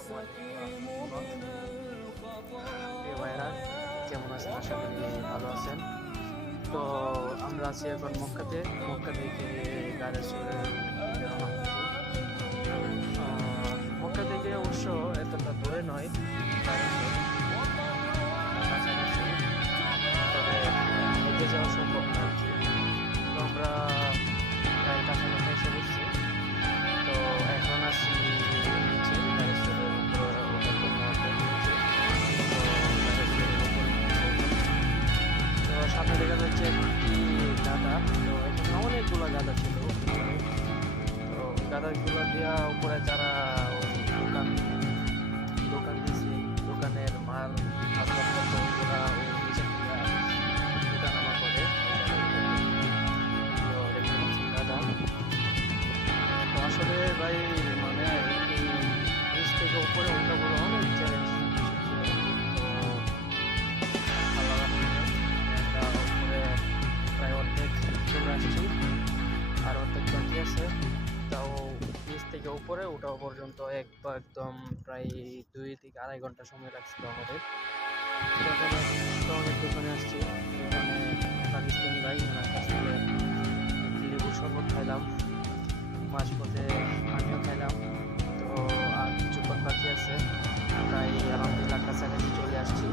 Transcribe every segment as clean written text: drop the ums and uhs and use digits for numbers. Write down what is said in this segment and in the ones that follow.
আসসালামু আলাইকুম প্রিয় ভাইরা, কেমন আছেন? আশা করি ভালো আছেন। তো আমরা আছি এখন মক্কাতে। মক্কা থেকে গাড়ি চড়ে রওনা হচ্ছি। মক্কা থেকে অবশ্য এতটা দূরে নয়, গাড়ি কাছাকাছি, তবে হেঁটে যাওয়া সম্ভব না আর কি। তো আমরা প্রায় কাছাকাছি এসে বসছি। তো এখন আছি নিচে, গাড়ি চড়ে উপরে ওঠার জন্য অর্ধেক নিচে। তো সামনে দেখা যাচ্ছে একটি গাদা। তো এখানে অনেকগুলো গাদা ছিল। তো গাদাগুলো দিয়া উপরে যারা ওই দোকান দিয়েছে, দোকানের মাল আসবাবপত্র ওইগুলা ওই নিচে উঠানামা করে। তো দেখতে পাচ্ছি গাদা। তো আসলে ভাই মানে এই নিচ থেকে উপরে ওঠা বড় অনেক চ্যালেঞ্জ ছিল। তো আল্লাহ আমরা উপরে প্রায় অর্ধেক চলে আসছি, আর অর্ধেক বাকি আছে। তাও নিচ থেকে উপরে ওঠা পর্যন্ত একদম প্রায় 2 থেকে আড়াই ঘন্টা সময় লাগছিল আমাদের। তো অনেক দোকানে আসছি, এখানে পাকিস্তানি ভাই ওনার কাছ থেকে লেবুর শরবত খাইলাম, মাঝপথে পানিও খাইলাম। তো আর কিছুক্ষণ বাকি আছে, প্রায় আলহামদুলিল্লাহ কাছাকাছি চলে আসছি।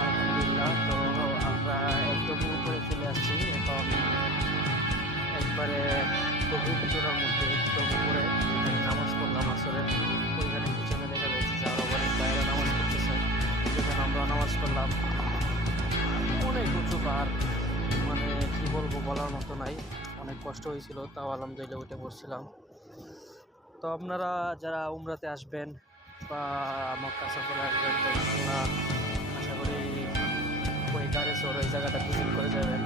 আলহামদুলিল্লাহ, তো আমরা একদমই উপরে চলে আসছি এখন, একবারে গভীর চূড়ার মধ্যে, একদম উপরে। এখানে নামাজ পড়লাম আসরের। ওইখানে পিছনে দেখা যাচ্ছে যে আরো অনেক বাইরে নামাজ পড়তেছে, সেখানে আমরা নামাজ পড়লাম। অনেক উঁচু পাহাড়, মানে কি বলবো, বলার মতো নাই। অনেক কষ্ট হয়েছিল, তাও আলহামদুলিল্লাহ উঠে পড়ছিলাম। তো আপনারা যারা উমরাতে আসবেন বা মক্কা সফরে আসবেন, তো ইনশাআল্লাহ আশা করি ওই গাড়ি চড় ওই জায়গাটা ভিজিট করে যাবেন।